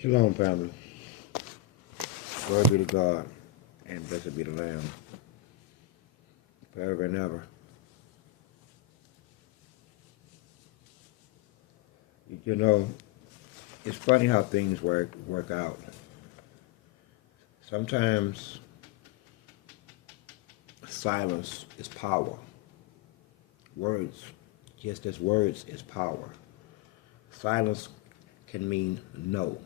Shalom, family. Glory be to God, and blessed be the Lamb, forever and ever. You know, it's funny how things work out. Sometimes silence is power. Words, just as words is power. Silence can mean no.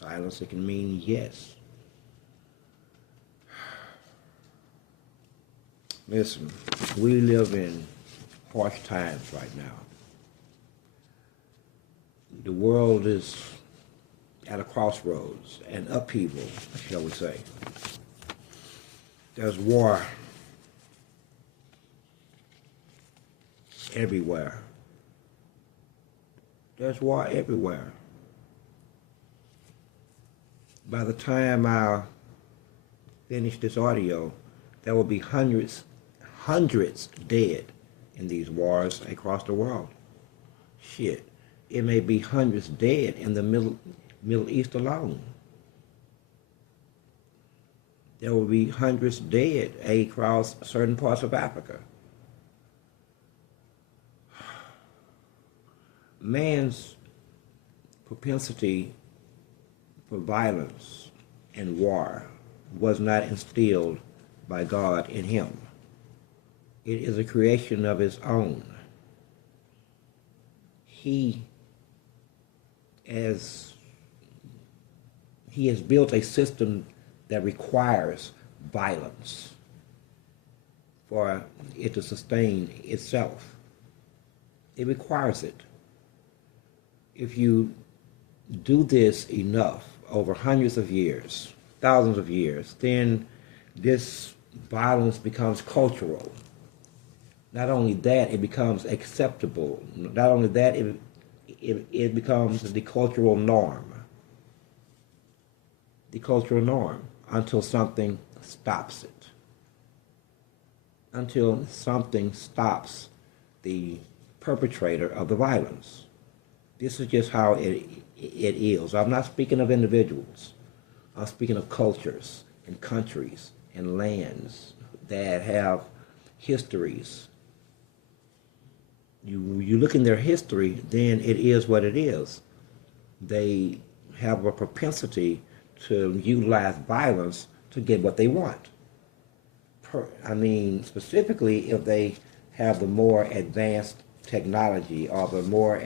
Silence, it can mean yes. Listen, we live in harsh times right now. The world is at a crossroads, an upheaval, shall we say. There's war everywhere. There's war everywhere. By the time I finish this audio, there will be hundreds dead in these wars across the world. Shit, it may be hundreds dead in the Middle East alone. There will be hundreds dead across certain parts of Africa. Man's propensity for violence and war was not instilled by God in him. It is a creation of his own. He has built a system that requires violence for it to sustain itself. It requires it. If you do this enough over hundreds of years, thousands of years, then this violence becomes cultural. Not only that, it becomes acceptable. Not only that, it becomes the cultural norm. The cultural norm until something stops it. Until something stops the perpetrator of the violence. This is just how it is. I'm not speaking of individuals. I'm speaking of cultures and countries and lands that have histories. You look in their history, then it is what it is. They have a propensity to utilize violence to get what they want. Specifically if they have the more advanced technology or the more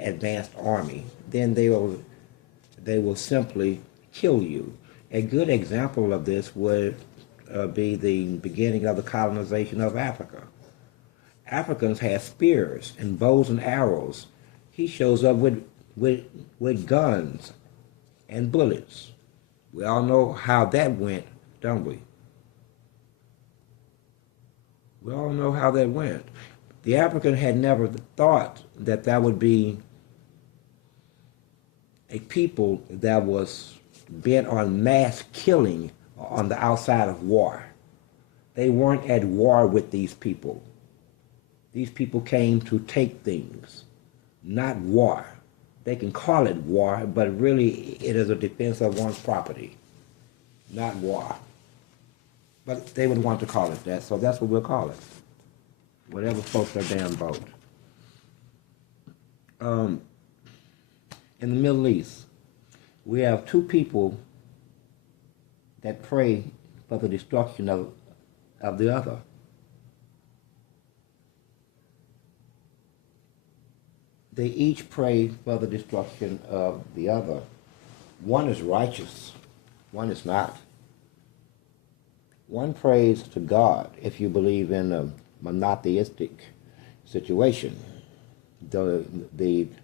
advanced army, then they will simply kill you. A good example of this would be the beginning of the colonization of Africa. Africans had spears and bows and arrows. He shows up with guns and bullets. We all know how that went, don't we? We all know how that went. The African had never thought that that would be a people that was bent on mass killing on the outside of war. They weren't at war with these people. These people came to take things, not war. They can call it war, but really it is a defense of one's property, not war. But they would want to call it that, so that's what we'll call it. Whatever floats their damn boat. In the Middle East, we have two people that pray for the destruction of the other. They each pray for the destruction of the other. One is righteous, one is not. One prays to God, if you believe in a monotheistic situation, the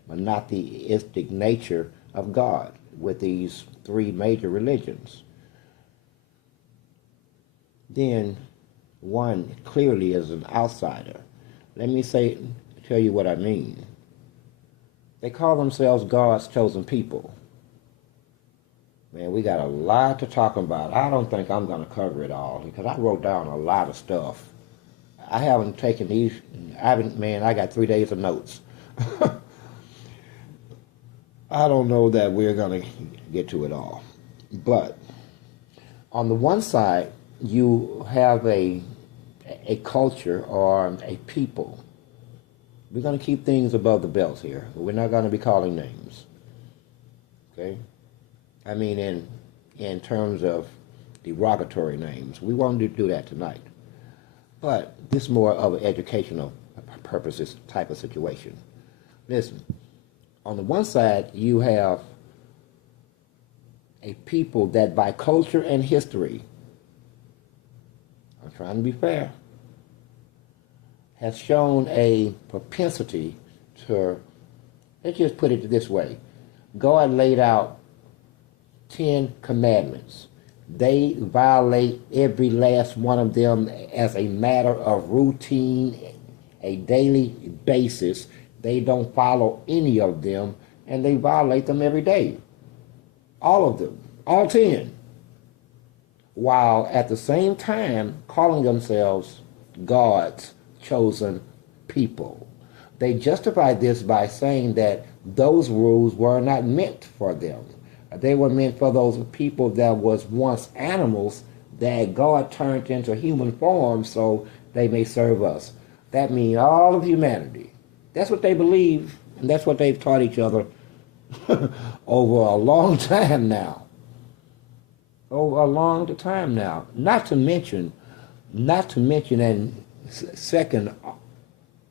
monotheistic nature of God with these three major religions. Then one clearly is an outsider. Let me tell you what I mean. They call themselves God's chosen people. Man, we got a lot to talk about. I don't think I'm going to cover it all because I wrote down a lot of stuff. I haven't taken these, I got 3 days of notes. I don't know that we're going to get to it all. But on the one side, you have a culture or a people. We're going to keep things above the belt here. We're not going to be calling names. Okay? I mean, in terms of derogatory names. We won't do that tonight. But this is more of an educational purposes type of situation. Listen, on the one side, you have a people that by culture and history, I'm trying to be fair, has shown a propensity to, let's just put it this way, God laid out 10 commandments. They violate every last one of them as a matter of routine, a daily basis. They don't follow any of them, and they violate them every day. All of them, all 10. While at the same time calling themselves God's chosen people. They justify this by saying that those rules were not meant for them. They were meant for those people that was once animals that God turned into human form so they may serve us. That means all of humanity. That's what they believe, and that's what they've taught each other over a long time now. Over a long time now. Not to mention, and second,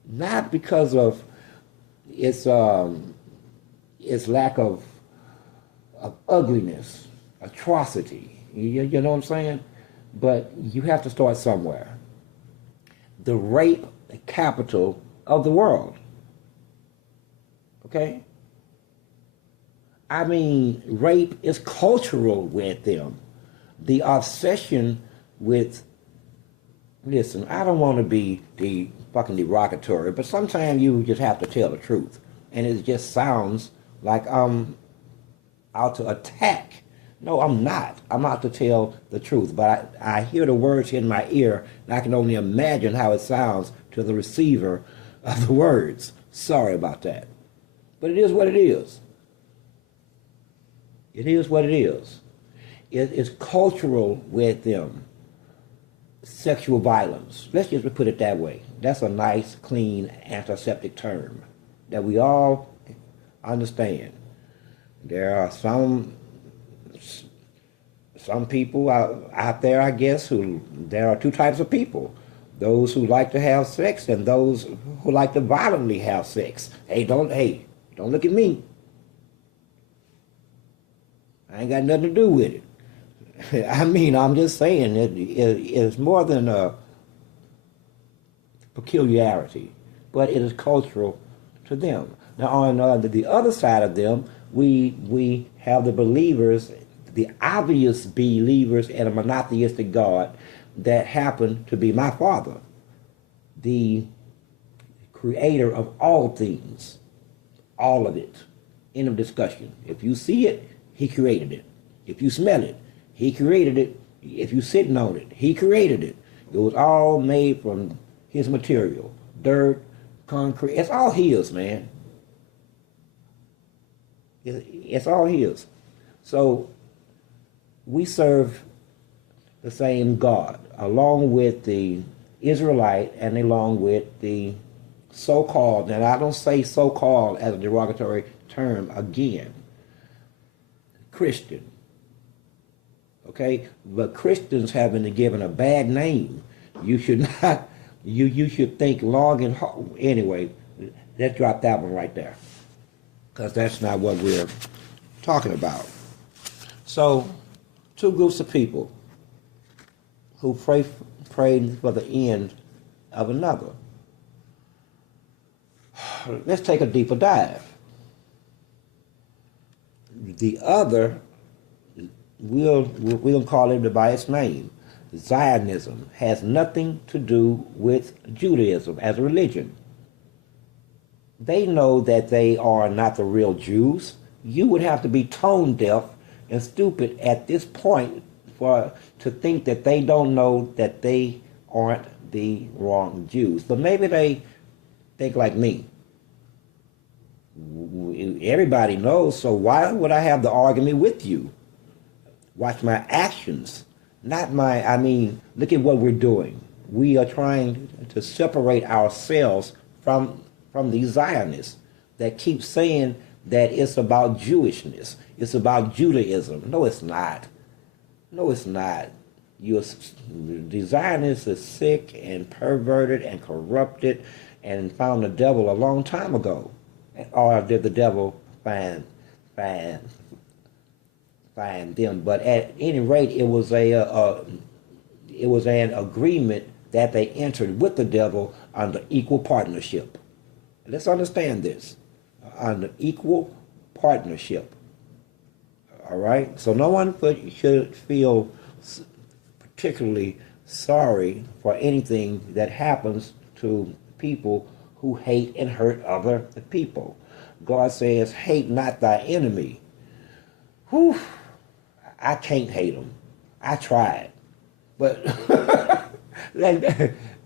not because of its lack of ugliness, atrocity. You know what I'm saying? But you have to start somewhere. The rape capital of the world. Okay? I mean, rape is cultural with them. The obsession with, listen, I don't want to be the fucking derogatory, but sometimes you just have to tell the truth. And it just sounds like I'm out to attack. No, I'm not. I'm out to tell the truth. But I hear the words in my ear, and I can only imagine how it sounds to the receiver of the words. Sorry about that. But it is what it is. It is what it is. It is cultural with them. Sexual violence. Let's just put it that way. That's a nice, clean, antiseptic term that we all understand. There are some people out there, I guess, there are two types of people. Those who like to have sex and those who like to violently have sex. Hey, don't look at me. I ain't got nothing to do with it. I mean, I'm just saying it's more than a peculiarity, but it is cultural to them. Now, on the other side of them, we have the believers, the obvious believers in a monotheistic God that happen to be my Father, the creator of all things, all of it. End of discussion. If you see it, he created it. If you smell it, he created it. If you're sitting on it, he created it. It was all made from his material. Dirt, concrete. It's all his, man. It's all his. So we serve the same God, along with the Israelite and along with the so-called, and I don't say so-called as a derogatory term again, Christian. Okay? But Christians have been given a bad name. You should not, you should think long and hard. Anyway, let's drop that one right there, because that's not what we're talking about. So, two groups of people who pray for the end of another. Let's take a deeper dive. The other, we'll call it by its name. Zionism has nothing to do with Judaism as a religion. They know that they are not the real Jews. You would have to be tone deaf and stupid at this point to think that they don't know that they aren't the wrong Jews. But maybe they think like me. Everybody knows, so why would I have the argument with you? Watch my actions, not my, look at what we're doing. We are trying to separate ourselves from these Zionists that keep saying that it's about Jewishness, it's about Judaism. No, it's not. No, it's not. The Zionists are sick and perverted and corrupted and found the devil a long time ago. Or did the devil find them? But at any rate, it was an agreement that they entered with the devil under equal partnership. Let's understand this. Under equal partnership. All right? So no one should feel particularly sorry for anything that happens to people who hate and hurt other people. God says, hate not thy enemy. Whew, I can't hate them. I tried. But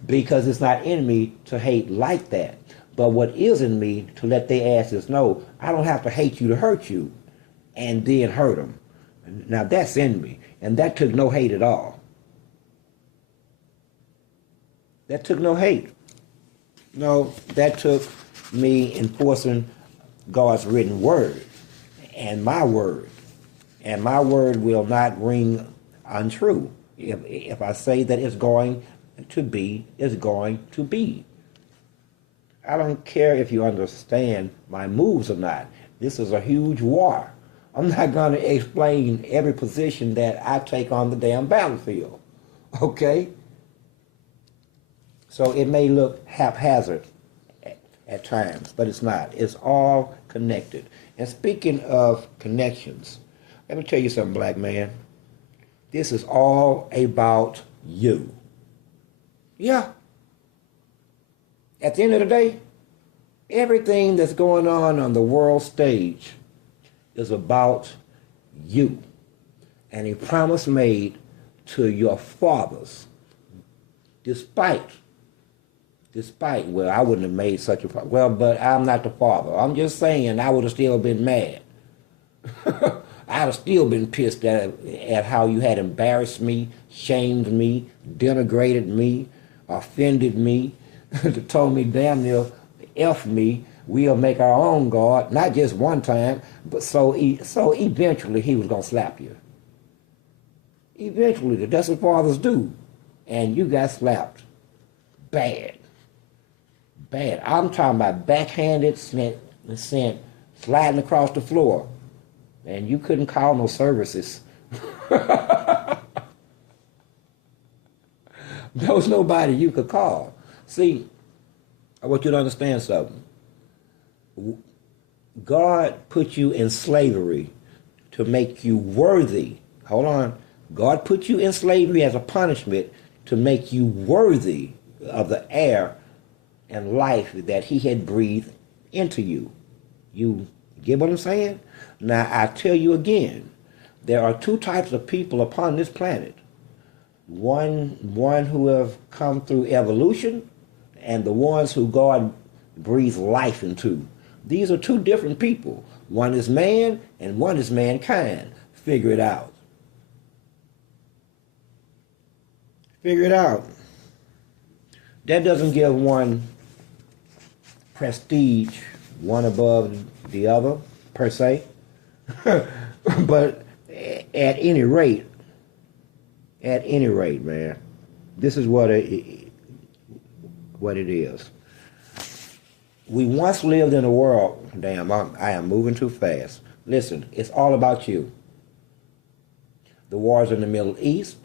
because it's not in me to hate like that. But what is in me to let their asses know, I don't have to hate you to hurt you and then hurt them. Now that's in me. And that took no hate at all. That took no hate. No, that took me enforcing God's written word and my word. And my word will not ring untrue. If I say that it's going to be, it's going to be. I don't care if you understand my moves or not. This is a huge war. I'm not going to explain every position that I take on the damn battlefield. Okay? So it may look haphazard at times, but it's not. It's all connected. And speaking of connections, let me tell you something, black man. This is all about you. Yeah. At the end of the day, everything that's going on the world stage is about you. And a promise made to your fathers, despite, well, I wouldn't have made such a promise. Well, but I'm not the father. I'm just saying I would have still been mad. I'd have still been pissed at how you had embarrassed me, shamed me, denigrated me, offended me, told me damn near F me, we'll make our own God, not just one time, but so eventually he was going to slap you. Eventually, that's what fathers do. And you got slapped. Bad. Bad. I'm talking about backhanded, sent sliding across the floor. And you couldn't call no services. There was nobody you could call. See, I want you to understand something. God put you in slavery to make you worthy. Hold on. God put you in slavery as a punishment to make you worthy of the air and life that he had breathed into you. You get what I'm saying? Now, I tell you again, there are two types of people upon this planet. One who have come through evolution, and the ones who God breathes life into. These are two different people. One is man, and one is mankind. Figure it out. Figure it out. That doesn't give one prestige, one above the other, per se. But at any rate, man, this is what it is. We once lived in a world, damn, I am moving too fast. Listen, it's all about you. The wars in the Middle East,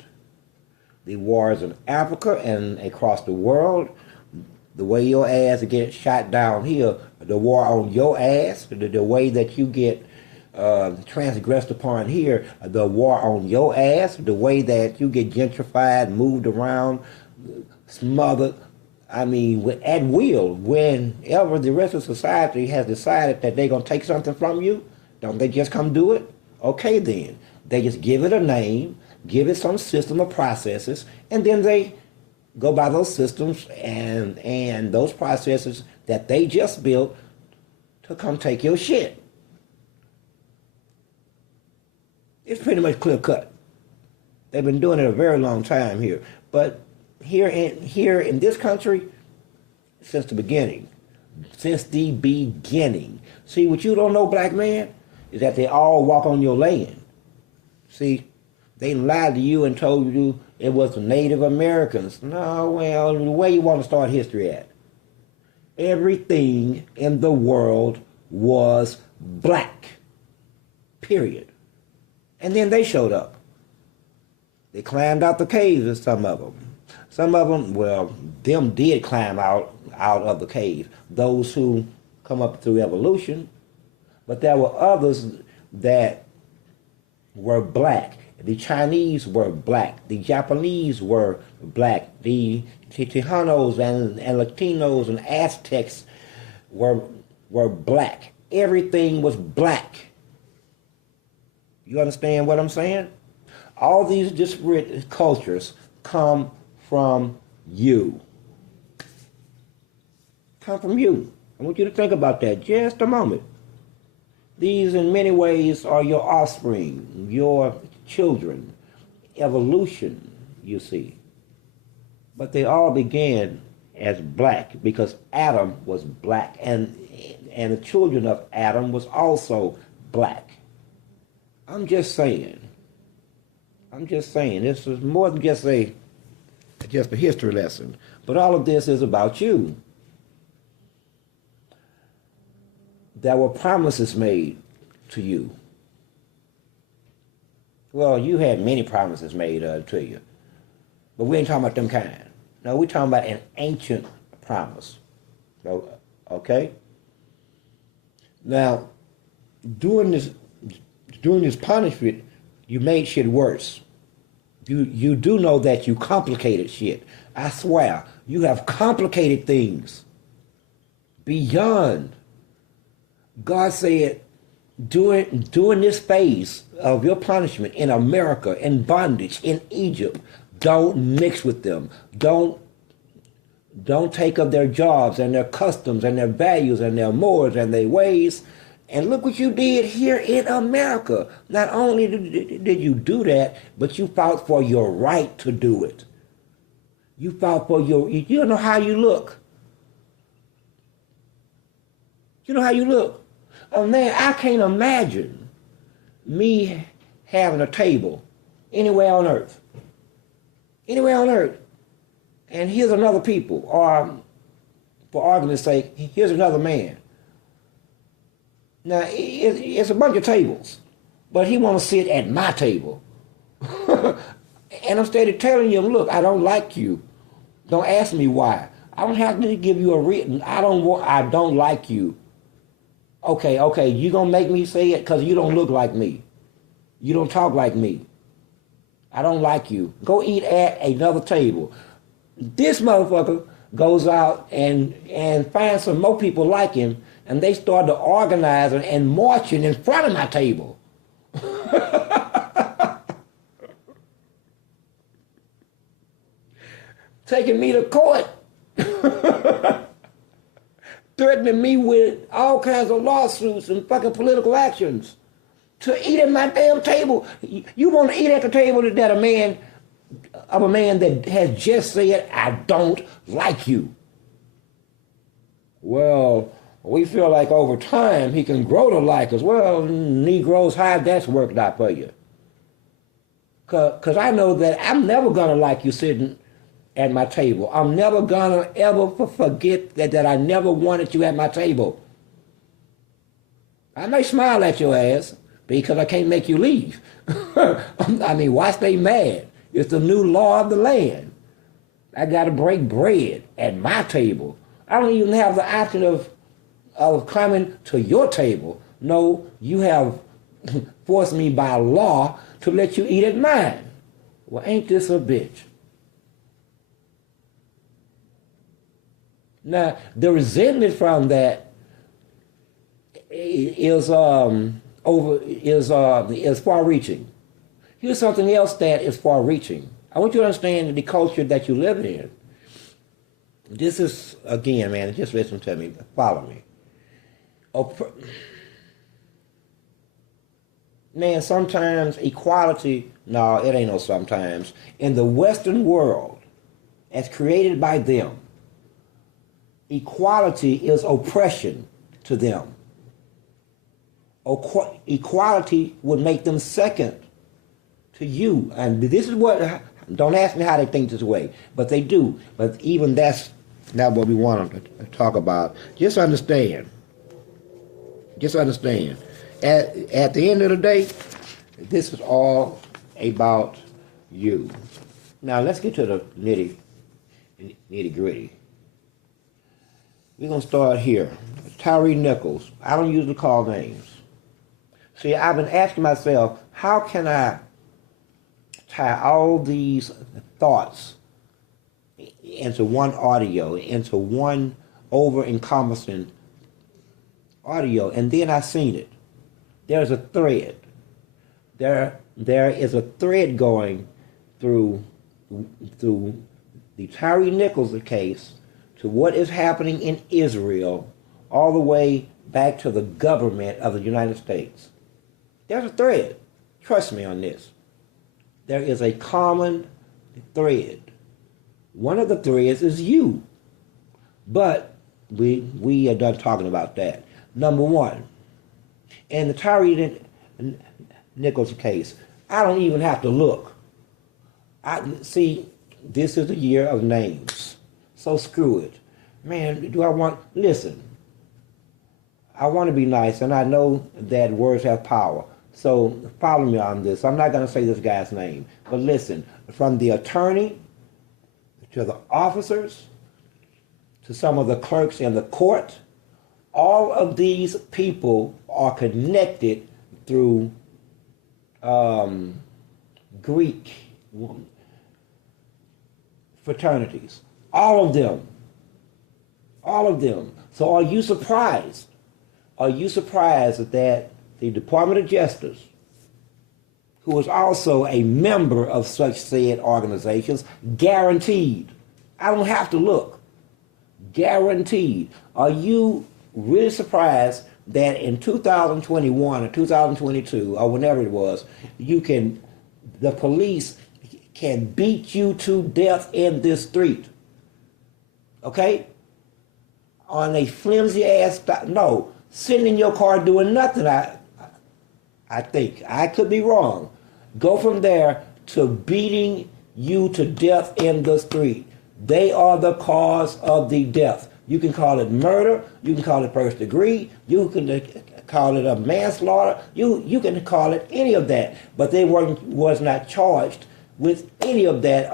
the wars in Africa and across the world, the way your ass gets shot down here, the war on your ass, the way that you get transgressed upon here, the war on your ass, the way that you get gentrified, moved around, smothered, at will. Whenever the rest of society has decided that they're going to take something from you, don't they just come do it? Okay then. They just give it a name, give it some system of processes, and then they go by those systems and those processes that they just built to come take your shit. It's pretty much clear cut. They've been doing it a very long time here. But here in this country, since the beginning. Since the beginning. See, what you don't know, black man, is that they all walk on your land. See, they lied to you and told you it was the Native Americans. No, well, where you want to start history at? Everything in the world was black. Period. And then they showed up. They climbed out the caves, some of them. Some of them, well, them did climb out of the cave. Those who come up through evolution. But there were others that were black. The Chinese were black. The Japanese were black. The Tejanos and Latinos and Aztecs were black. Everything was black. You understand what I'm saying? All these disparate cultures come from you. Come from you. I want you to think about that just a moment. These in many ways are your offspring, your children, evolution, you see. But they all began as black because Adam was black and the children of Adam was also black. I'm just saying. This is more than just a history lesson. But all of this is about you. There were promises made to you. Well, you had many promises made to you. But we ain't talking about them kind. No, we're talking about an ancient promise. Okay? Now, during this punishment, you made shit worse. You do know that you complicated shit. I swear, you have complicated things beyond. God said, during this phase of your punishment in America, in bondage, in Egypt, don't mix with them. Don't take up their jobs and their customs and their values and their mores and their ways. And look what you did here in America. Not only did you do that, but you fought for your right to do it. You fought for you know how you look. You know how you look. Oh man, I can't imagine me having a table anywhere on earth. Anywhere on earth. And here's another people, or for argument's sake, here's another man. Now, it's a bunch of tables, but he want to sit at my table. And I'm steady telling him, look, I don't like you. Don't ask me why. I don't have to give you a written, I don't like you. Okay, you gonna make me say it because you don't look like me. You don't talk like me. I don't like you. Go eat at another table. This motherfucker goes out and finds some more people like him, and they start to organize and marching in front of my table. Taking me to court. Threatening me with all kinds of lawsuits and fucking political actions to eat at my damn table. You want to eat at the table that a man that has just said, I don't like you. Well, we feel like over time he can grow to like us. Well, Negroes, how that's worked out for you? Because I know that I'm never going to like you sitting at my table. I'm never going to ever forget that I never wanted you at my table. I may smile at your ass because I can't make you leave. I mean, why stay mad? It's the new law of the land. I got to break bread at my table. I don't even have the option of coming to your table. No, you have forced me by law to let you eat at mine. Well, ain't this a bitch? Now, the resentment from that is far-reaching. Here's something else that is far-reaching. I want you to understand the culture that you live in. This is, again, man, just listen to me, follow me. Man, sometimes equality, no, it ain't no sometimes. In the Western world, as created by them, equality is oppression to them. Equality would make them second to you. And this is what, don't ask me how they think this way, but they do. But even that's not what we want to talk about. Just understand. At the end of the day, this is all about you. Now let's get to the nitty gritty. We're going to start here. Tyree Nichols. I don't usually call names. See, I've been asking myself, how can I tie all these thoughts into one audio, into one over-encompassing audio? And then I seen it. There's a thread. There is a thread going through the Tyree Nichols case to what is happening in Israel, all the way back to the government of the United States. There's a thread. Trust me on this. There is a common thread. One of the threads is you. But we are done talking about that. Number one, in the Tyree Nichols case, I don't even have to look. See, this is the year of names. So screw it. Man, listen, I want to be nice, and I know that words have power. So follow me on this. I'm not going to say this guy's name. But listen, from the attorney to the officers to some of the clerks in the court, all of these people are connected through Greek fraternities. All of them. So are you surprised? Are you surprised that the Department of Justice, who is also a member of such said organizations, guaranteed, I don't have to look, guaranteed, are you really surprised that in 2021 or 2022 or whenever it was, the police can beat you to death in this street? Okay? On a flimsy ass, no, sitting in your car doing nothing, I think. I could be wrong. Go from there to beating you to death in the street. They are the cause of the death. You can call it murder, you can call it first degree, you can call it a manslaughter, you can call it any of that, but they was not charged with any of that,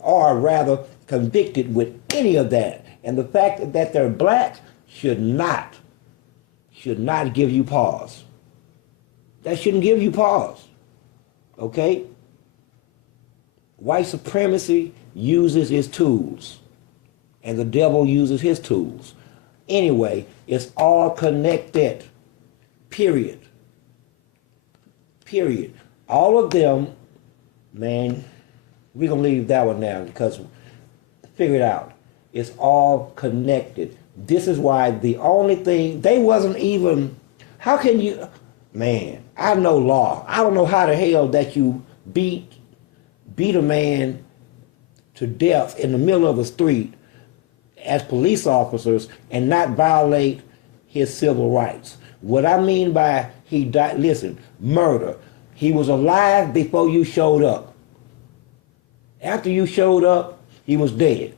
or rather convicted with any of that. And the fact that they're black should not give you pause. That shouldn't give you pause. Okay? White supremacy uses its tools, and the devil uses his tools. Anyway, it's all connected. Period. All of them, man, we're going to leave that one now because figure it out. It's all connected. This is why the only thing, they wasn't even, how can you, man, I know law. I don't know how the hell that you beat a man to death in the middle of the street as police officers and not violate his civil rights. What I mean by he died, listen, murder. He was alive before you showed up. After you showed up, he was dead.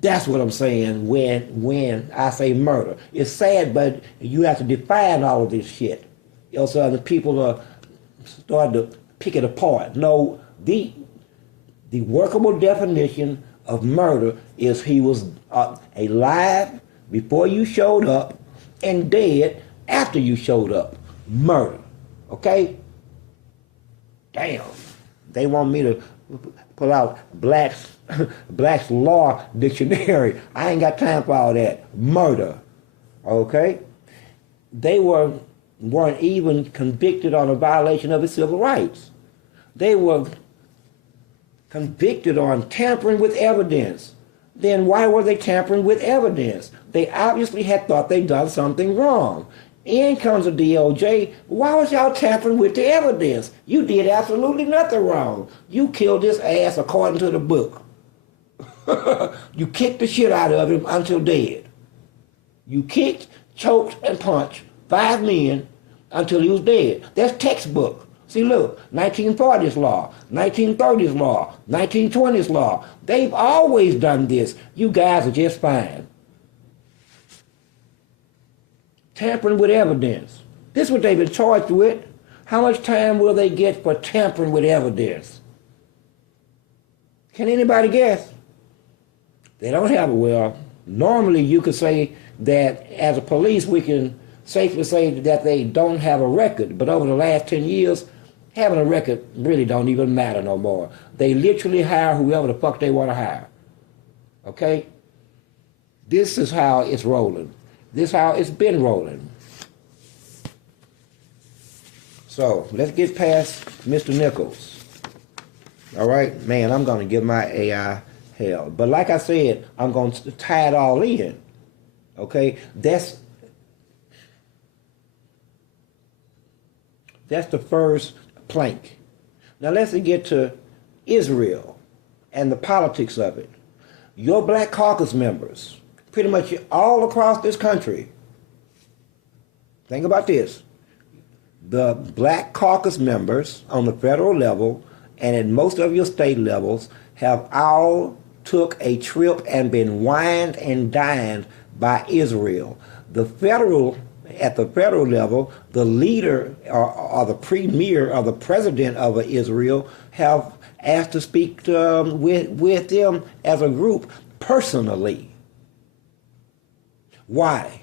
That's what I'm saying when I say murder. It's sad, but you have to define all of this shit. Else other people are starting to pick it apart. No, the workable definition of murder is he was alive before you showed up and dead after you showed up. Murder. Okay? Damn. They want me to pull out Black's Law Dictionary. I ain't got time for all that. Murder. Okay? They weren't even convicted on a violation of his civil rights. They were convicted on tampering with evidence. Then why were they tampering with evidence? They obviously had thought they'd done something wrong. In comes the DOJ. Why was y'all tampering with the evidence? You did absolutely nothing wrong. You killed this ass according to the book. You kicked the shit out of him until dead. You kicked, choked, and punched 5 men until he was dead. That's textbook. See, look, 1940s law, 1930s law, 1920s law. They've always done this. You guys are just fine. Tampering with evidence. This is what they've been charged with. How much time will they get for tampering with evidence? Can anybody guess? They don't have a well. Normally you could say that as a police we can safely say that they don't have a record, but over the last 10 years, having a record really don't even matter no more. They literally hire whoever the fuck they want to hire. Okay? This is how it's rolling. This is how it's been rolling. So, let's get past Mr. Nichols. All right? Man, I'm going to give my AI hell. But like I said, I'm going to tie it all in. Okay? That's the first plank. Now let's get to Israel and the politics of it. Your Black Caucus members, pretty much all across this country, think about this. The Black Caucus members on the federal level and at most of your state levels have all took a trip and been wined and dined by Israel. At the federal level, the leader or the premier or the president of Israel have asked to speak with them as a group personally. Why?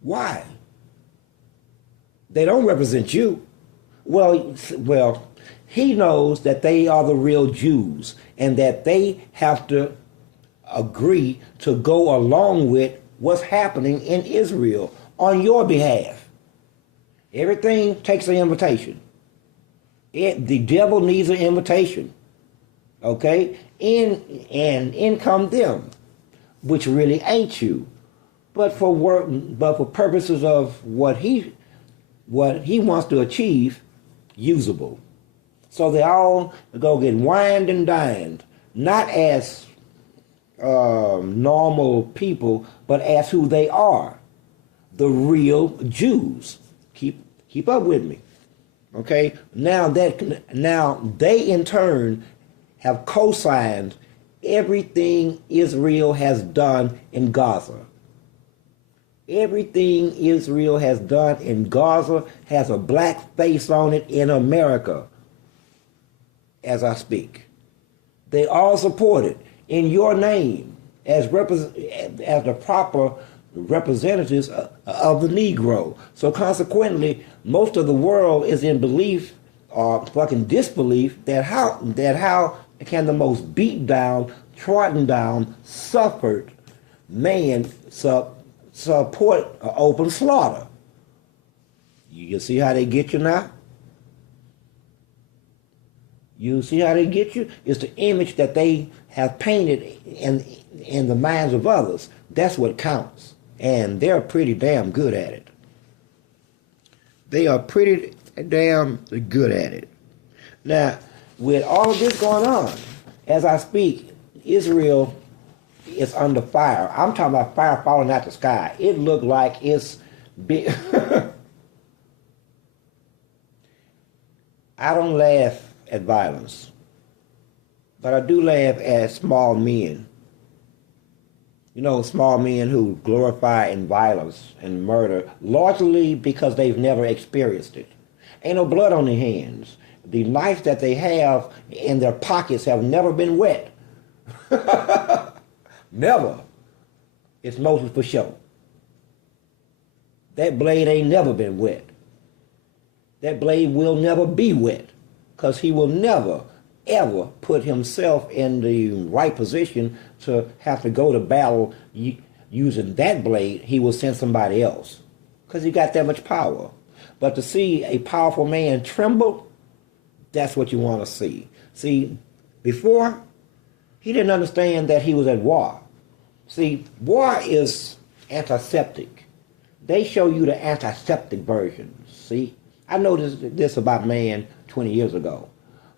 Why? They don't represent you. Well, he knows that they are the real Jews and that they have to agree to go along with what's happening in Israel on your behalf. Everything takes an invitation. The devil needs an invitation. Okay? In come them, which really ain't you. But for purposes of what he wants to achieve, usable. So they all go get wined and dined, not as normal people, but as who they are, the real Jews. Keep up with me, okay? Now they in turn have co-signed everything Israel has done in Gaza. Everything Israel has done in Gaza has a black face on it in America as I speak. They all support it in your name as the proper representatives of the Negro. So consequently, most of the world is in belief or fucking disbelief that how can the most beat down, trodden down, suffered man support open slaughter. You see how they get you now? You see how they get you? It's the image that they have painted in the minds of others. That's what counts. And they're pretty damn good at it. They are pretty damn good at it. Now, with all of this going on, as I speak, Israel is under fire. I'm talking about fire falling out the sky. It looked like it's big. I don't laugh at violence, but I do laugh at small men. You know, small men who glorify in violence and murder, largely because they've never experienced it. Ain't no blood on their hands. The knives that they have in their pockets have never been wet. Never. It's mostly for show. That blade ain't never been wet. That blade will never be wet, because he will never, ever put himself in the right position to have to go to battle using that blade. He will send somebody else, because he got that much power. But to see a powerful man tremble, that's what you want to see. See, before, he didn't understand that he was at war. See, war is antiseptic. They show you the antiseptic version. See, I noticed this about man 20 years ago.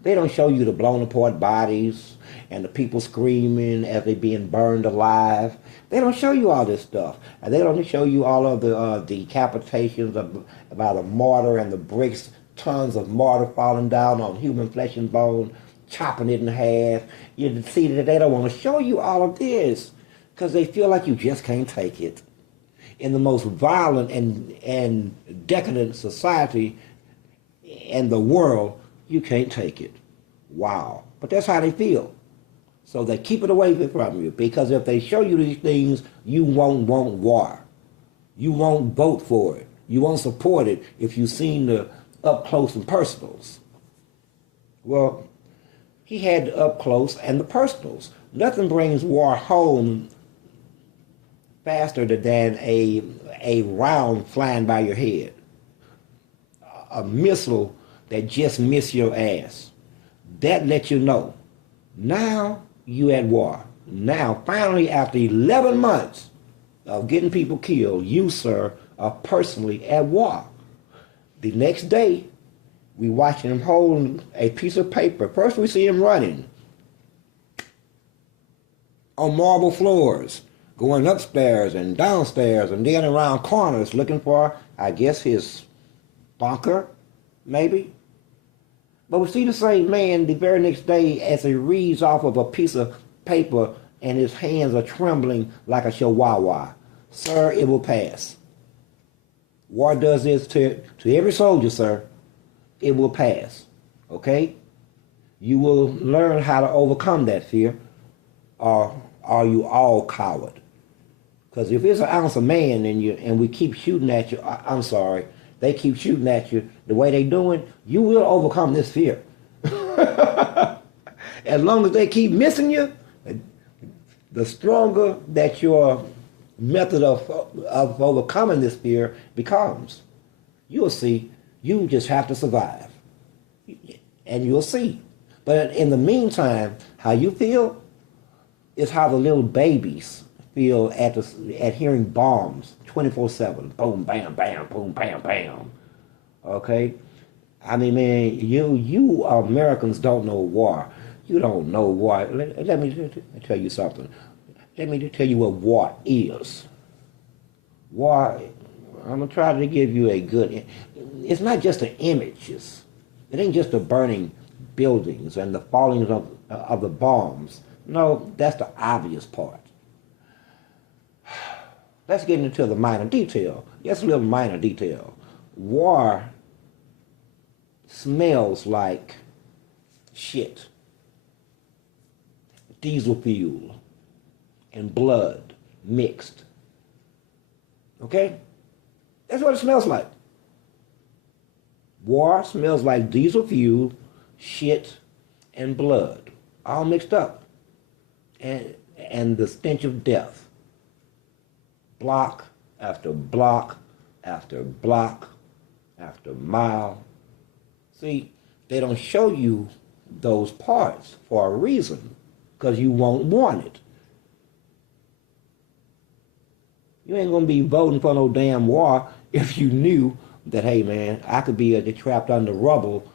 They don't show you the blown apart bodies and the people screaming as they being burned alive. They don't show you all this stuff. And they don't show you all of the decapitations by the mortar and the bricks, tons of mortar falling down on human flesh and bone, chopping it in half. You see that they don't want to show you all of this because they feel like you just can't take it. In the most violent and decadent society in the world, you can't take it. Wow. But that's how they feel. So they keep it away from you, because if they show you these things, you won't want war. You won't vote for it. You won't support it if you've seen the up close and personals. Well, he had the up close and the personals. Nothing brings war home faster than a round flying by your head. A missile that just missed your ass. That lets you know. Now you at war. Now, finally, after 11 months of getting people killed, you, sir, are personally at war. The next day, we watching him holding a piece of paper. First, we see him running on marble floors, going upstairs and downstairs and then around corners looking for, I guess, his bunker, maybe. But we see the same man the very next day as he reads off of a piece of paper and his hands are trembling like a chihuahua. Sir, it will pass. War does this to every soldier, sir. It will pass. Okay? You will learn how to overcome that fear, or are you all coward? Because if it's an ounce of man in you and we keep shooting at you, I'm sorry, they keep shooting at you the way they doing, you will overcome this fear. As long as they keep missing you, the stronger that your method of overcoming this fear becomes. You'll see, you just have to survive. And you'll see. But in the meantime, how you feel is how the little babies feel at hearing bombs 24/7. Boom, bam, bam, boom, bam, bam. Okay? I mean, man, you Americans don't know war. You don't know war. Let me tell you something. Let me tell you what war is. War, I'm going to try to give you a good... It's not just the images. It ain't just the burning buildings and the falling of the bombs. No, that's the obvious part. Let's get into the minor detail. Just a little minor detail. War smells like shit, diesel fuel, and blood mixed. Okay? That's what it smells like. War smells like diesel fuel, shit, and blood, all mixed up. And the stench of death. Block after block after block after mile. See, they don't show you those parts for a reason, because you won't want it. You ain't going to be voting for no damn war if you knew that, hey man, I could be trapped under rubble,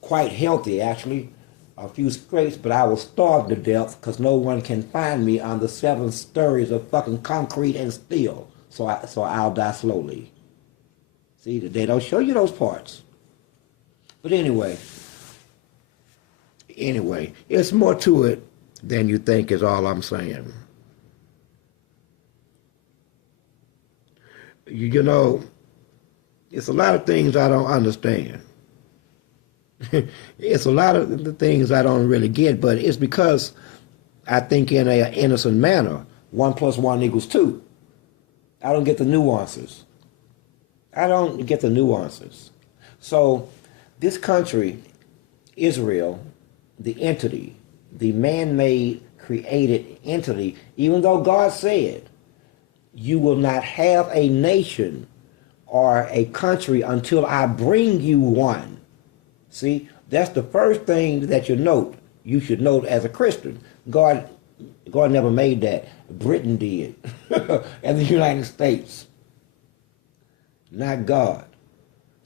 quite healthy actually, a few scrapes, but I will starve to death because no one can find me on the 7 stories of fucking concrete and steel. So I'll die slowly. See, they don't show you those parts. But anyway, it's more to it than you think is all I'm saying. You know, it's a lot of things I don't understand. It's a lot of the things I don't really get, but it's because I think in an innocent manner. 1 + 1 = 2. I don't get the nuances. So this country, Israel, the entity, the man-made created entity, even though God said, you will not have a nation or a country until I bring you one. See, that's the first thing that you should note as a Christian. God God never made that. Britain did. And the United States. Not God.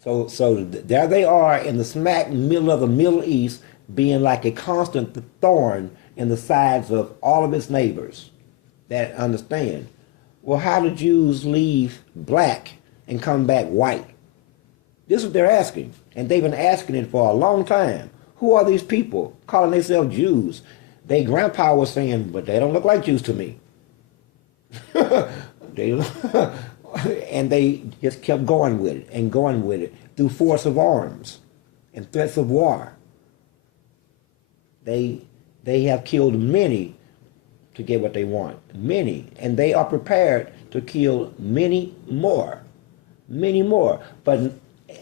So there they are in the smack middle of the Middle East, being like a constant thorn in the sides of all of its neighbors that understand. Well, how do Jews leave black and come back white? This is what they're asking. And they've been asking it for a long time. Who are these people calling themselves Jews? Their grandpa was saying, but they don't look like Jews to me. And they just kept going with it and going with it through force of arms and threats of war. They have killed many to get what they want. Many. And they are prepared to kill many more. Many more. But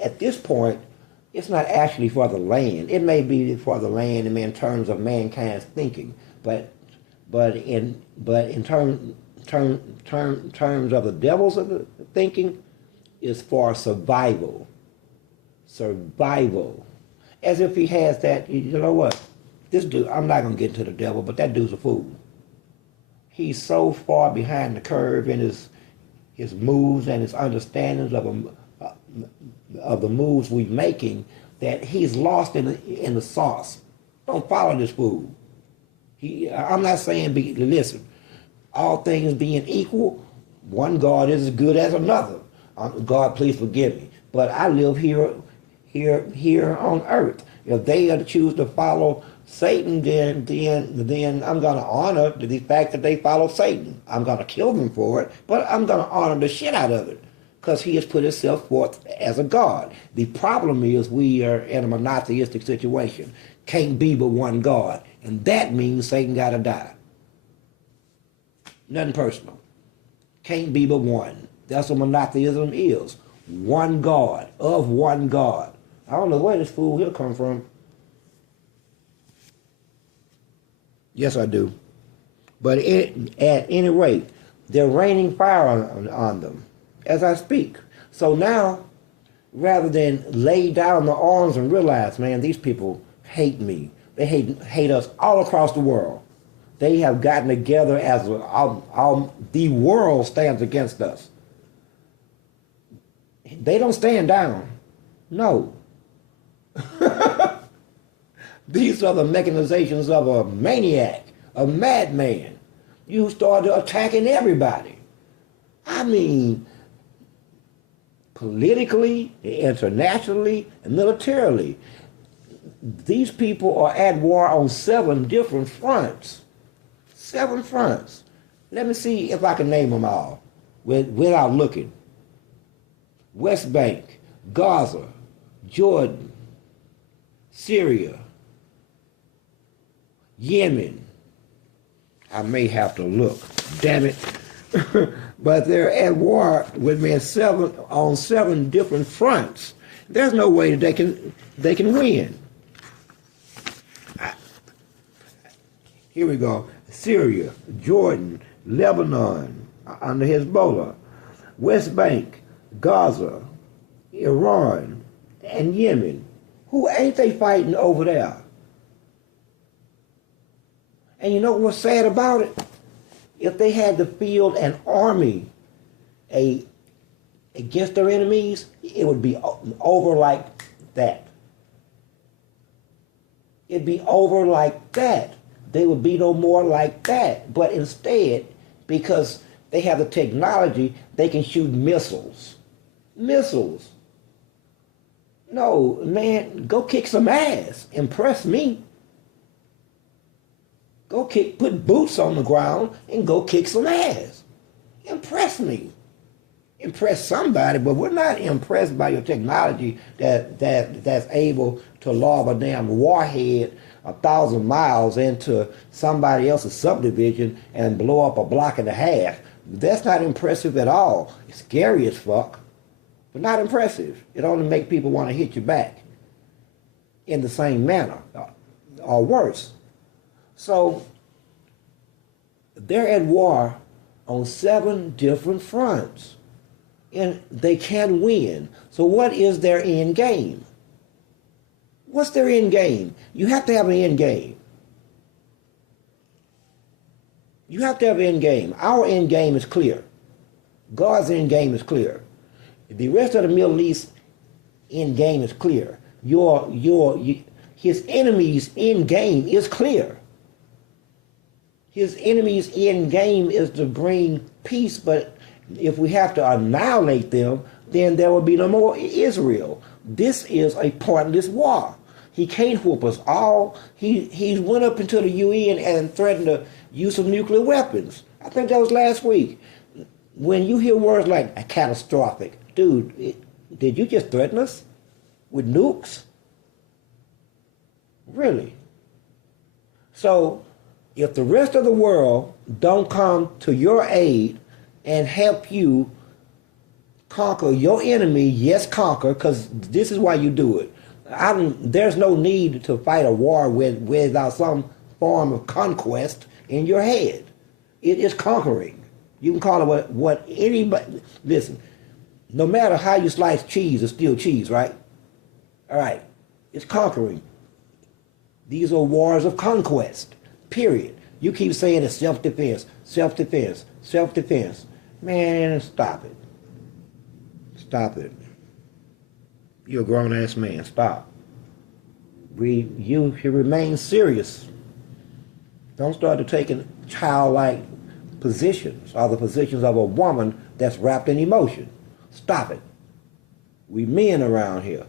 at this point, it's not actually for the land. It may be for the land in terms of mankind's thinking, but in terms of the devil's thinking, is for survival. Survival. As if he has that, you know what? This dude, I'm not going to get into the devil, but that dude's a fool. He's so far behind the curve in his moves and his understandings of the moves we're making, that he's lost in the sauce. Don't follow this fool. I'm not saying, listen, all things being equal, one God is as good as another. God, please forgive me. But I live here on earth. If they are to choose to follow Satan, then I'm going to honor the fact that they follow Satan. I'm going to kill them for it, but I'm going to honor the shit out of it, because he has put himself forth as a God. The problem is we are in a monotheistic situation. Can't be but one God. And that means Satan got to die. Nothing personal. Can't be but one. That's what monotheism is. One God, of one God. I don't know where this fool here come from. Yes, I do. But at any rate, they're raining fire on them as I speak. So now, rather than lay down the arms and realize, man, these people hate me. They hate us all across the world. They have gotten together as the world stands against us. They don't stand down. No. These are the mechanizations of a maniac, a madman. You started attacking everybody. I mean, politically, internationally, and militarily. These people are at war on 7 different fronts. 7 fronts. Let me see if I can name them all without looking. West Bank, Gaza, Jordan, Syria, Yemen. I may have to look, damn it. But they're at war with me on 7 different fronts. There's no way that they can win. Here we go. Syria, Jordan, Lebanon under Hezbollah, West Bank, Gaza, Iran, and Yemen. Who ain't they fighting over there? And you know what's sad about it? If they had to field an army against their enemies, it would be over like that. It'd be over like that. They would be no more like that. But instead, because they have the technology, they can shoot missiles. Missiles. No, man, go kick some ass. Impress me. Go put boots on the ground and go kick some ass. Impress me. Impress somebody, but we're not impressed by your technology that's able to lob a damn warhead 1,000 miles into somebody else's subdivision and blow up a block and a half. That's not impressive at all. It's scary as fuck, but not impressive. It only makes people want to hit you back in the same manner or worse. So they're at war on 7 different fronts, and they can't win. So what is their end game? What's their end game? You have to have an end game. You have to have an end game. Our end game is clear. God's end game is clear. The rest of the Middle East end game is clear. His enemy's end game is clear. His enemy's end game is to bring peace, but if we have to annihilate them, then there will be no more Israel. This is a pointless war. He can't whoop us all. He went up into the UN and threatened to use of nuclear weapons. I think that was last week. When you hear words like catastrophic, dude, did you just threaten us with nukes? Really? So, if the rest of the world don't come to your aid and help you conquer your enemy, yes, conquer, because this is why you do it. There's no need to fight a war without some form of conquest in your head. It is conquering. You can call it what anybody, listen, no matter how you slice cheese, it's still cheese, right? All right, it's conquering. These are wars of conquest, period. You keep saying it's self-defense, self-defense, self-defense. Man, stop it. Stop it. You're a grown-ass man. Stop. You should remain serious. Don't start to taking childlike positions or the positions of a woman that's wrapped in emotion. Stop it. We men around here.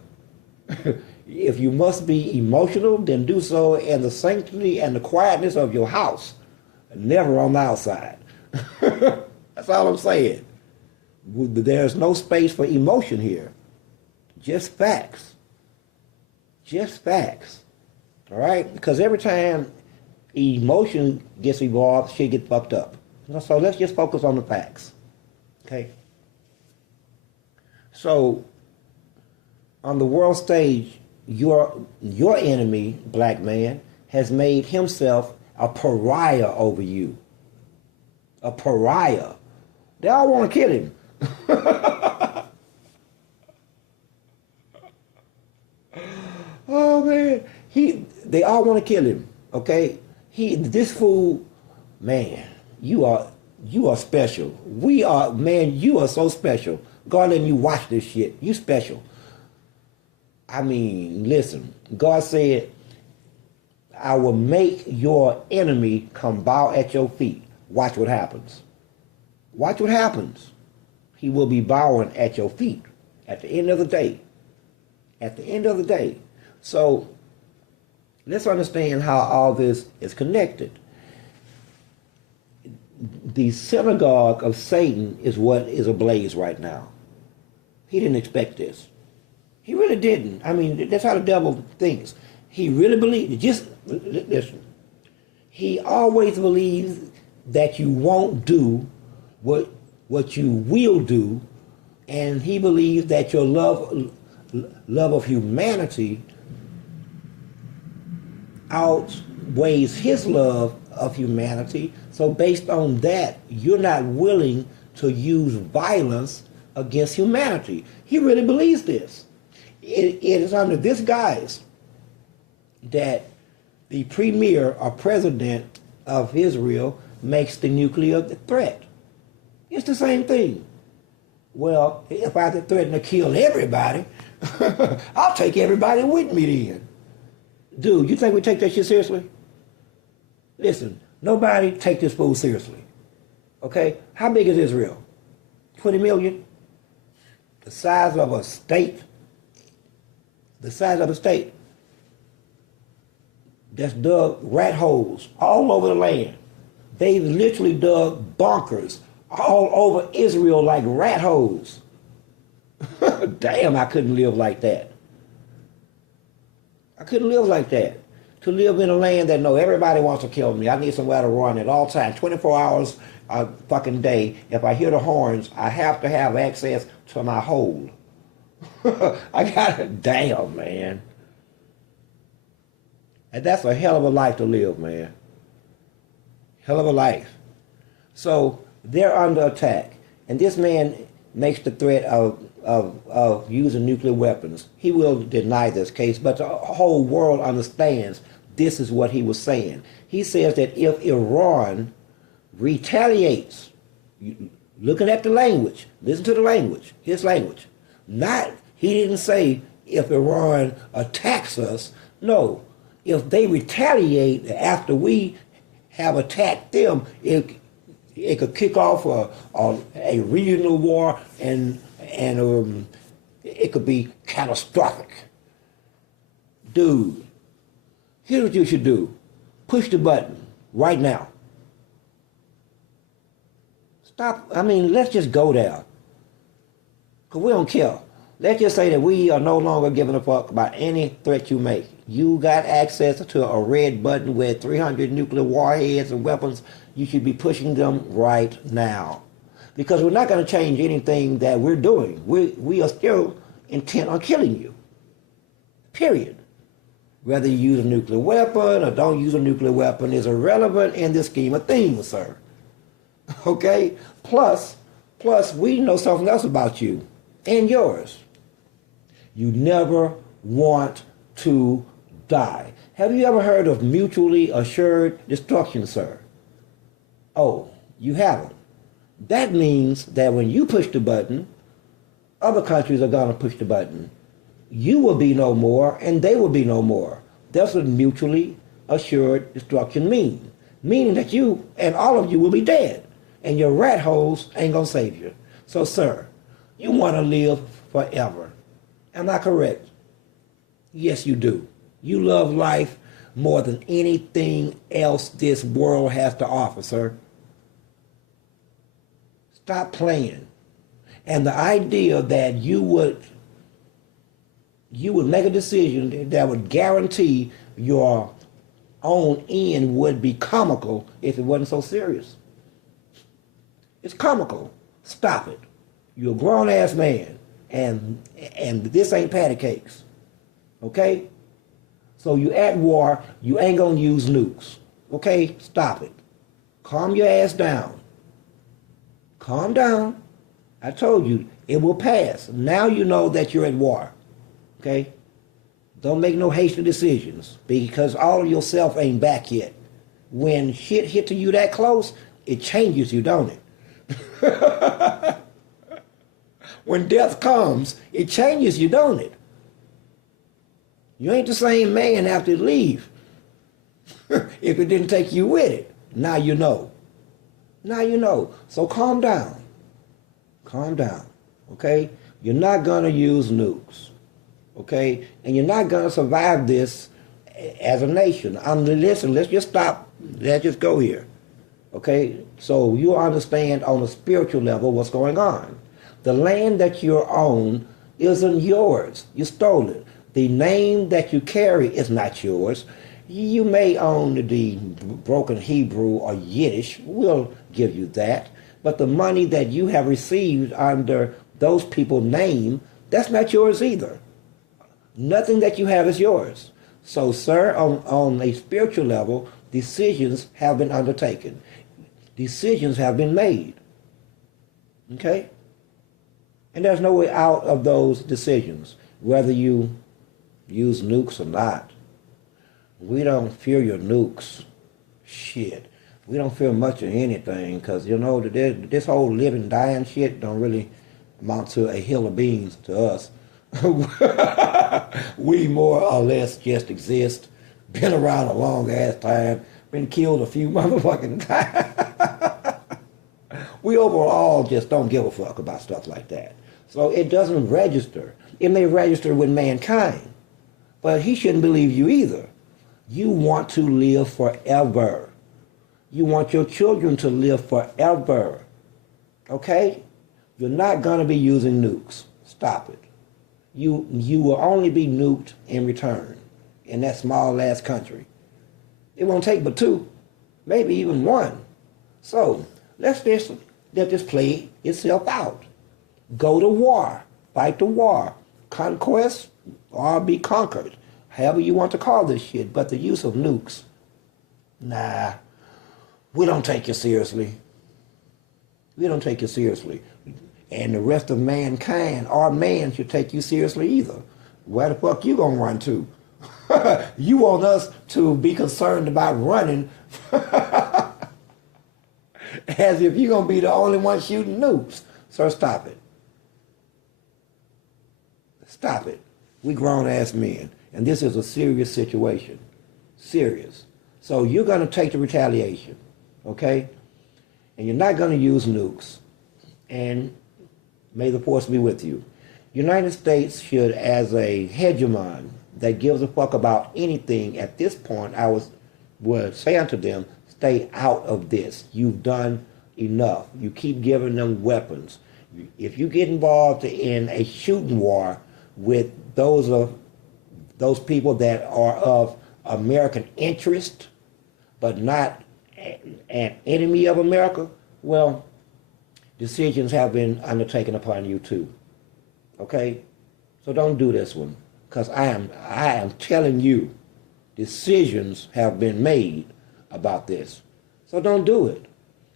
If you must be emotional, then do so in the sanctity and the quietness of your house, never on the outside. That's all I'm saying. There's no space for emotion here. Just facts. Just facts. All right? Because every time emotion gets involved, shit gets fucked up. So let's just focus on the facts. Okay? So, on the world stage, your enemy, black man, has made himself a pariah over you. A pariah. They all want to kill him. Oh man, they all want to kill him. Okay, this fool, man, you are special. You are so special. God letting you watch this shit. You special. I mean, listen. God said, "I will make your enemy come bow at your feet." Watch what happens. Watch what happens. He will be bowing at your feet at the end of the day. At the end of the day. So, let's understand how all this is connected. The synagogue of Satan is what is ablaze right now. He didn't expect this. He really didn't. I mean, that's how the devil thinks. He really believed. Just listen. He always believes that you won't do what you will do, and he believes that your love of humanity outweighs his love of humanity. So based on that, you're not willing to use violence against humanity. He really believes this. It is under this guise that the premier or president of Israel makes the nuclear threat. It's the same thing. Well, if I threaten to kill everybody, I'll take everybody with me then. Dude, you think we take that shit seriously? Listen, nobody take this fool seriously. Okay? How big is Israel? 20 million? The size of a state? The size of a state that's dug rat holes all over the land. They literally dug bunkers all over Israel like rat holes. Damn, I couldn't live like that. I couldn't live like that. To live in a land that, no, everybody wants to kill me. I need somewhere to run at all times, 24 hours a fucking day. If I hear the horns, I have to have access to my hole. I got it. Damn, man. And that's a hell of a life to live, man. Hell of a life. So they're under attack. And this man makes the threat of using nuclear weapons. He will deny this case, but the whole world understands this is what he was saying. He says that if Iran retaliates, looking at the language, listen to the language, his language. Not, he didn't say if Iran attacks us. No, if they retaliate after we have attacked them, it could kick off a regional war, and it could be catastrophic. Dude, here's what you should do. Push the button right now. Stop. I mean, let's just go there. Because we don't care. Let's just say that we are no longer giving a fuck about any threat you make. You got access to a red button with 300 nuclear warheads and weapons. You should be pushing them right now. Because we're not going to change anything that we're doing. We are still intent on killing you. Period. Whether you use a nuclear weapon or don't use a nuclear weapon is irrelevant in this scheme of things, sir. Okay? Plus, we know something else about you and yours. You never want to die. Have you ever heard of mutually assured destruction, sir? Oh, you haven't. That means that when you push the button, other countries are going to push the button. You will be no more, and they will be no more. That's what mutually assured destruction means. Meaning that you and all of you will be dead, and your rat holes ain't going to save you. So, sir, you want to live forever. Am I correct? Yes, you do. You love life more than anything else this world has to offer, sir. Stop playing. And the idea that you would make a decision that would guarantee your own end would be comical if it wasn't so serious. It's comical. Stop it. You're a grown-ass man, and this ain't patty cakes. Okay? So you at war, you ain't gonna use nukes. Okay? Stop it. Calm your ass down. Calm down. I told you, it will pass. Now you know that you're at war. Okay? Don't make no hasty decisions, because all of yourself ain't back yet. When shit hit to you that close, it changes you, don't it? When death comes, it changes you, don't it? You ain't the same man after you leave. If it didn't take you with it. Now you know. Now you know. So calm down. Calm down. Okay? You're not going to use nukes. Okay? And you're not going to survive this as a nation. Listen, let's just stop. Let's just go here. Okay? So you understand on a spiritual level what's going on. The land that you own isn't yours. You stole it. The name that you carry is not yours. You may own the broken Hebrew or Yiddish. We'll give you that. But the money that you have received under those people's name, that's not yours either. Nothing that you have is yours. So, sir, on a spiritual level, decisions have been undertaken. Decisions have been made. Okay? And there's no way out of those decisions, whether you use nukes or not. We don't fear your nukes. Shit. We don't fear much of anything, because, you know, this whole living, dying shit don't really amount to a hill of beans to us. We more or less just exist. Been around a long ass time. Been killed a few motherfucking times. We overall just don't give a fuck about stuff like that. So it doesn't register. It may register with mankind, but he shouldn't believe you either. You want to live forever. You want your children to live forever. Okay? You're not going to be using nukes. Stop it. You will only be nuked in return in that small ass country. It won't take but two, maybe even one. So let this play itself out. Go to war. Fight the war. Conquest or be conquered. However you want to call this shit. But the use of nukes, nah, we don't take you seriously. We don't take you seriously. And the rest of mankind, or man, should take you seriously either. Where the fuck you gonna run to? You want us to be concerned about running As if you're going to be the only one shooting nukes. So stop it. Stop it. We grown-ass men. And this is a serious situation. Serious. So you're going to take the retaliation. Okay? And you're not going to use nukes. And may the force be with you. United States should, as a hegemon that gives a fuck about anything at this point, I would say unto them, stay out of this. You've done enough. You keep giving them weapons. If you get involved in a shooting war with those people that are of American interest, but not an enemy of America, well, decisions have been undertaken upon you too. Okay? So don't do this one. Because I am telling you, decisions have been made about this. So don't do it.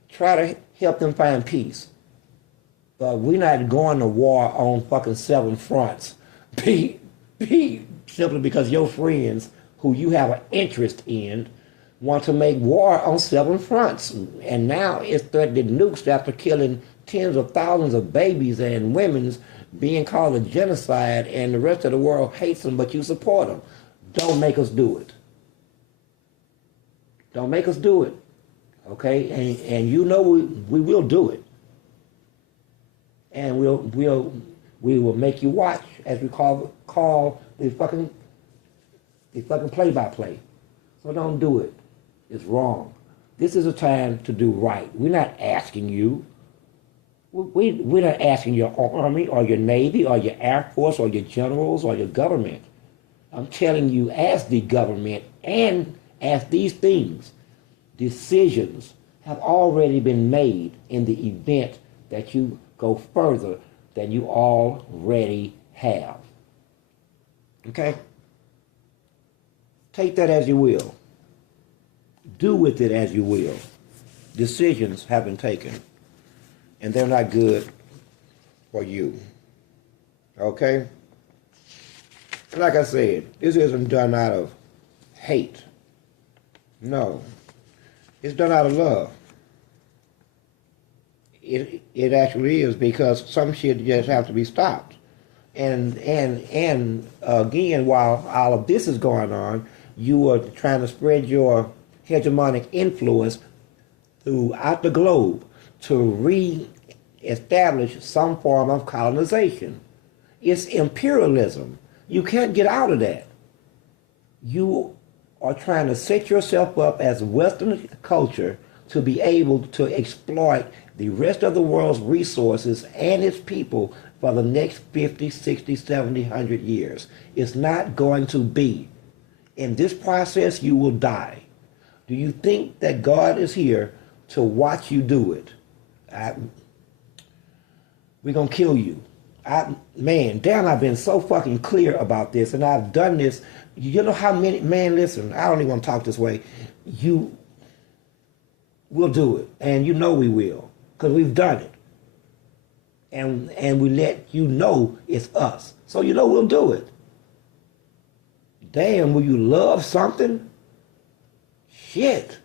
Try to help them find peace. But we're not going to war on fucking 7 fronts. Simply because your friends who you have an interest in want to make war on 7 fronts. And now it's threatening nukes after killing tens of thousands of babies and women's being called a genocide, and the rest of the world hates them, but you support them. Don't make us do it. Don't make us do it. Okay? And you know we will do it. And we will make you watch, as we call the fucking play-by-play. So don't do it. It's wrong. This is a time to do right. We're not asking you. We're not asking your army or your navy or your air force or your generals or your government. I'm telling you, as the government and as these things, decisions have already been made in the event that you go further than you already have. Okay? Take that as you will. Do with it as you will. Decisions have been taken, and they're not good for you. Okay? Like I said, this isn't done out of hate. No. It's done out of love. It actually is, because some shit just have to be stopped. And again, while all of this is going on, you are trying to spread your hegemonic influence throughout the globe to re-establish some form of colonization. It's imperialism. You can't get out of that. You are trying to set yourself up as Western culture to be able to exploit the rest of the world's resources and its people for the next 50, 60, 70, 100 years. It's not going to be. In this process, you will die. Do you think that God is here to watch you do it? We're going to kill you. Man, damn, I've been so fucking clear about this, and I've done this. You know how many, man, listen, I don't even want to talk this way. You will do it, and you know we will, because we've done it. And we let you know it's us. So you know we'll do it. Damn, will you love something? Shit.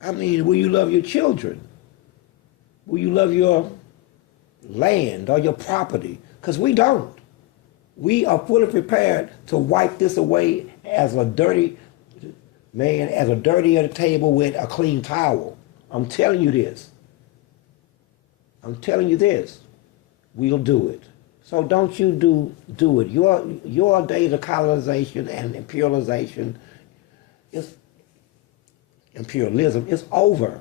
I mean, will you love your children? Will you love your land or your property? Because we don't. We are fully prepared to wipe this away as a dirty, man, as a dirty at a table with a clean towel. I'm telling you this. I'm telling you this. We'll do it. So don't you do it. Your days of colonization and imperialization imperialism is over.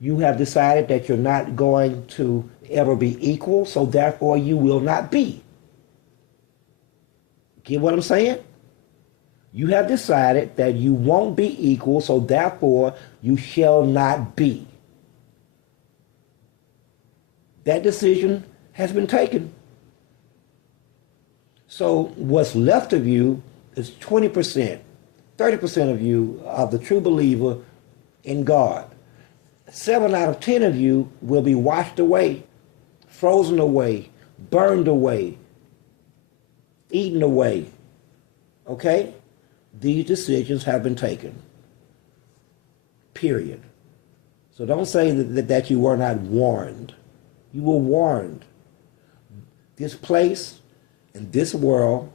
You have decided that you're not going to ever be equal, so therefore you will not be. Get what I'm saying? You have decided that you won't be equal, so therefore you shall not be. That decision has been taken. So what's left of you is 20%, 30% of you are the true believer in God. 7 out of 10 of you will be washed away, frozen away, burned away, eaten away. Okay? These decisions have been taken. period. So don't say that you were not warned. You were warned. This place and this world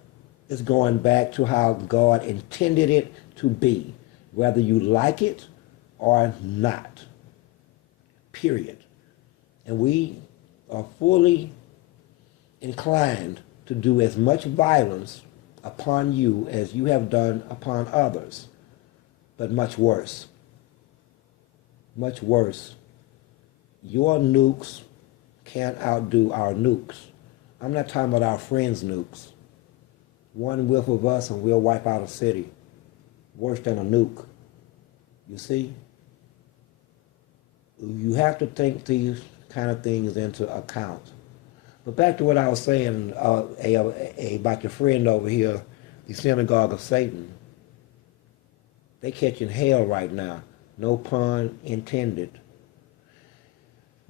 is going back to how God intended it to be, whether you like it or not. Period. And we are fully inclined to do as much violence upon you as you have done upon others, but much worse. Much worse. Your nukes can't outdo our nukes. I'm not talking about our friends' nukes. One whiff of us and we'll wipe out a city. Worse than a nuke. You see? You have to take these kind of things into account. But back to what I was saying about your friend over here, the synagogue of Satan. They catching hell right now. No pun intended.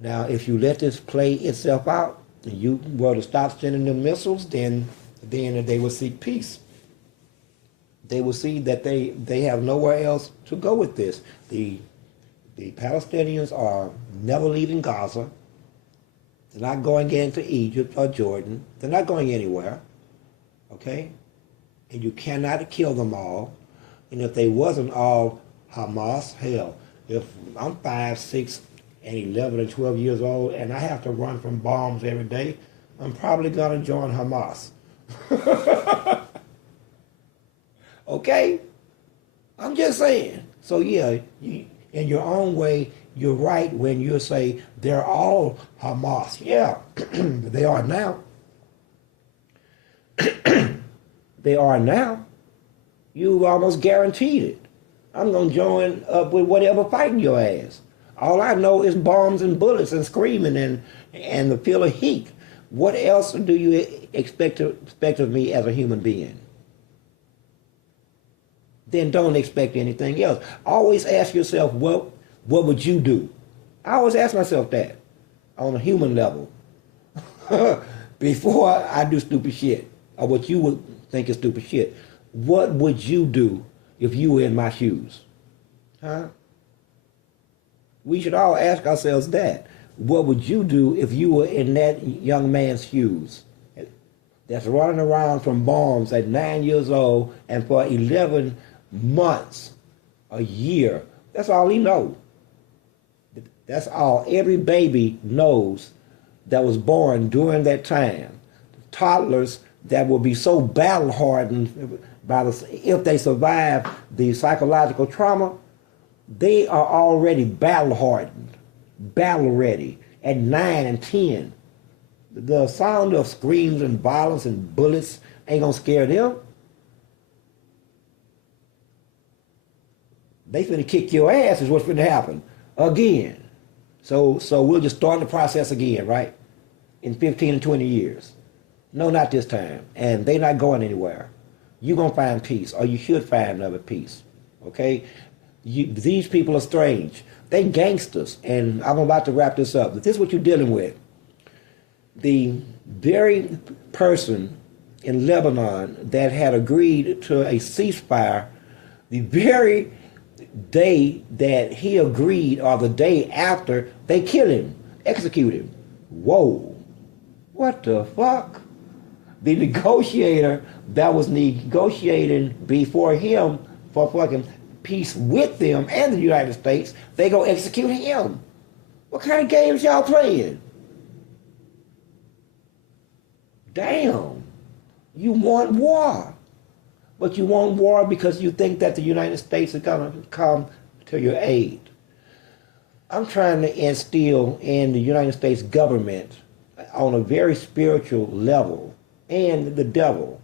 Now, if you let this play itself out, and you were to stop sending them missiles, then they will seek peace. They will see that they have nowhere else to go with this. The Palestinians are never leaving Gaza. They're not going into Egypt or Jordan. They're not going anywhere. Okay? And you cannot kill them all. And if they wasn't all Hamas, hell, if I'm 5, 6, and 11 and 12 years old and I have to run from bombs every day, I'm probably going to join Hamas. Okay? I'm just saying. So yeah, in your own way, you're right when you say they're all Hamas. Yeah, they are now. They are now. You've almost guaranteed it. I'm going to join up with whatever fighting your ass. All I know is bombs and bullets and screaming and the feel of heat. What else do you expect of me as a human being? Then don't expect anything else. Always ask yourself, what would you do? I always ask myself that on a human level before I do stupid shit or what you would think is stupid shit. What would you do if you were in my shoes? Huh? We should all ask ourselves that. What would you do if you were in that young man's shoes that's running around from bombs at 9 years old and for 11 months, a year? That's all he knows. That's all every baby knows that was born during that time. Toddlers that will be so battle hardened if they survive the psychological trauma, they are already battle hardened, battle ready at 9 and 10. The sound of screams and violence and bullets ain't gonna scare them. They finna kick your ass is what's finna happen again. So we'll just start the process again, right? In 15 and 20 years. No, not this time. And they're not going anywhere. You're gonna find peace, or you should find another peace. Okay? These people are strange. They gangsters, and I'm about to wrap this up. But this is what you're dealing with. The very person in Lebanon that had agreed to a ceasefire, the very day that he agreed, or the day after, they kill him, execute him. Whoa. What the fuck? The negotiator that was negotiating before him for fucking peace with them and the United States, they go execute him. What kind of games y'all playing? Damn. You want war. But you want war because you think that the United States is going to come to your aid. I'm trying to instill in the United States government on a very spiritual level, and the devil,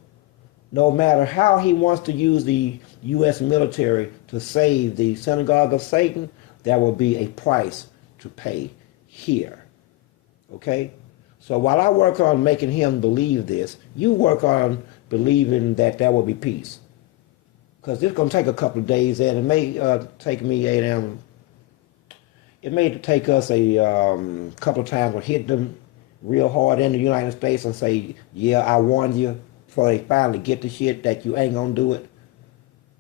no matter how he wants to use the U.S. military to save the synagogue of Satan, there will be a price to pay here. Okay? So while I work on making him believe this, you work on believing that there will be peace. Because it's going to take a couple of days, and it may take me it may take us a couple of times to hit them real hard in the United States and say, yeah, I warned you, before they finally get the shit that you ain't going to do it,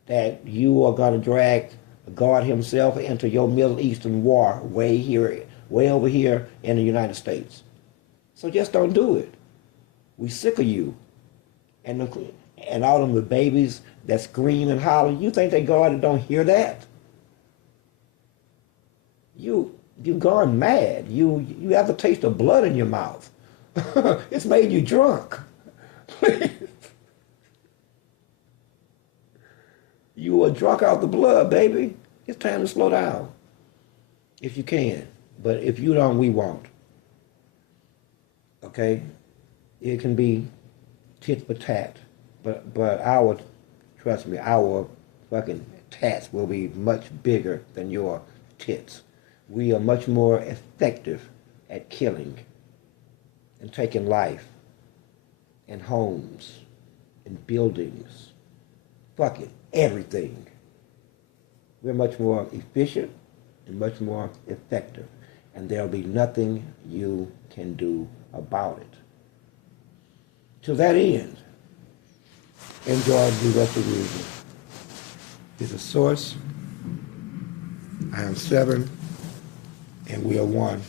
that you are going to drag God himself into your Middle Eastern war way over here in the United States. So just don't do it. We sick of you. And all of the babies that scream and holler, you think that God don't hear that? You've gone mad. You have the taste of blood in your mouth. It's made you drunk. You are drunk out the blood, baby. It's time to slow down. If you can. But if you don't, we won't. Okay? It can be tit for tat. But trust me, our fucking tats will be much bigger than your tits. We are much more effective at killing and taking life and homes and buildings. Fuck it, everything. We're much more efficient and much more effective. And there'll be nothing you can do about it. To that end, enjoy the rest of the evening. It's a source. I am seven, and we are one.